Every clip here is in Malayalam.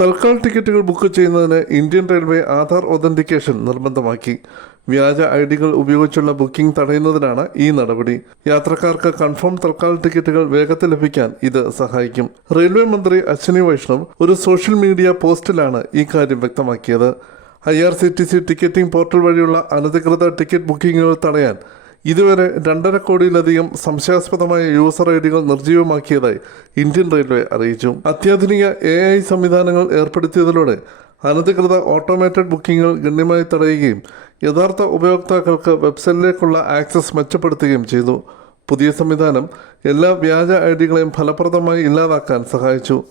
തൽക്കാൽ ടിക്കറ്റുകൾ ബുക്ക് ചെയ്യുന്നതിന് ഇന്ത്യൻ റെയിൽവേ ആധാർ ഒതന്റിക്കേഷൻ നിർബന്ധമാക്കി. വ്യാജ ഐ ഡികൾ ഉപയോഗിച്ചുള്ള ബുക്കിംഗ് തടയുന്നതിനാണ് ഈ നടപടി. യാത്രക്കാർക്ക് കൺഫേം തൽക്കാൽ ടിക്കറ്റുകൾ വേഗത്തിൽ ലഭിക്കാൻ ഇത് സഹായിക്കും. റെയിൽവേ മന്ത്രി അശ്വിനി വൈഷ്ണവ് ഒരു സോഷ്യൽ മീഡിയ പോസ്റ്റിലാണ് ഈ കാര്യം വ്യക്തമാക്കിയത്. I R C T C ticketing portal വഴിയുള്ള അനധികൃത ടിക്കറ്റ് ബുക്കിംഗുകൾ തടയാൻ ഇതുവരെ രണ്ടര കോടിയിലധികം സംശയാസ്പദമായ യൂസർ ഐ ഡികൾ നിർജീവമാക്കിയതായി ഇന്ത്യൻ റെയിൽവേ അറിയിച്ചു. അത്യാധുനിക എ ഐ സംവിധാനങ്ങൾ ഏർപ്പെടുത്തിയതിലൂടെ അനധികൃത ഓട്ടോമേറ്റഡ് ബുക്കിംഗുകൾ ഗണ്യമായി തടയുകയും യഥാർത്ഥ ഉപയോക്താക്കൾക്ക് വെബ്സൈറ്റിലേക്കുള്ള ആക്സസ് മെച്ചപ്പെടുത്തുകയും ചെയ്തു. പുതിയ സംവിധാനം എല്ലാ വ്യാജ ഐ ഡികളെയും ഫലപ്രദമായി ഇല്ലാതാക്കാൻ സഹായിച്ചു.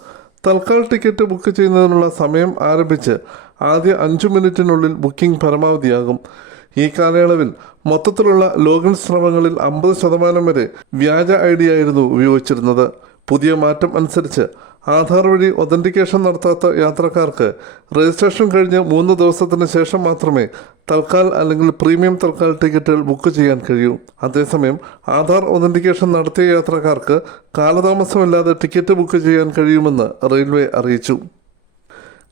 തൽക്കാൽ ടിക്കറ്റ് ബുക്ക് ചെയ്യുന്നതിനുള്ള സമയം ആരംഭിച്ച് ആദ്യ അഞ്ചു മിനിറ്റിനുള്ളിൽ ബുക്കിംഗ് പരമാവധിയാകും. ഈ കാലയളവിൽ മൊത്തത്തിലുള്ള ലോഗിൻ ശ്രമങ്ങളിൽ അമ്പത് ശതമാനം വരെ വ്യാജ ഐ ഡി ആയിരുന്നു ഉപയോഗിച്ചിരുന്നത്. പുതിയ മാറ്റം അനുസരിച്ച് ആധാർ വഴി ഒതന്റിക്കേഷൻ നടത്താത്ത യാത്രക്കാർക്ക് രജിസ്ട്രേഷൻ കഴിഞ്ഞ് മൂന്ന് ദിവസത്തിന് ശേഷം മാത്രമേ തൽക്കാൽ അല്ലെങ്കിൽ പ്രീമിയം തൽക്കാൽ ടിക്കറ്റുകൾ ബുക്ക് ചെയ്യാൻ കഴിയൂ. അതേസമയം ആധാർ ഒതന്റിക്കേഷൻ നടത്തിയ യാത്രക്കാർക്ക് കാലതാമസമില്ലാതെ ടിക്കറ്റ് ബുക്ക് ചെയ്യാൻ കഴിയുമെന്ന് റെയിൽവേ അറിയിച്ചു.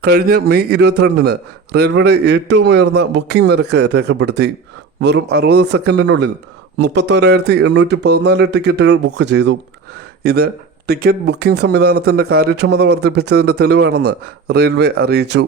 കഴിഞ്ഞ മെയ് ഇരുപത്തിരണ്ടിന് റെയിൽവേയുടെ ഏറ്റവും ഉയർന്ന ബുക്കിംഗ് നിരക്ക് രേഖപ്പെടുത്തി. വെറും അറുപത് സെക്കൻഡിനുള്ളിൽ മുപ്പത്തോരായിരത്തി എണ്ണൂറ്റി പതിനാല് ടിക്കറ്റുകൾ ബുക്ക് ചെയ്തു. ഇത് ടിക്കറ്റ് ബുക്കിംഗ് സംവിധാനത്തിന്റെ കാര്യക്ഷമത വർദ്ധിപ്പിച്ചതിന്റെ തെളിവാണെന്ന് റെയിൽവേ അറിയിച്ചു.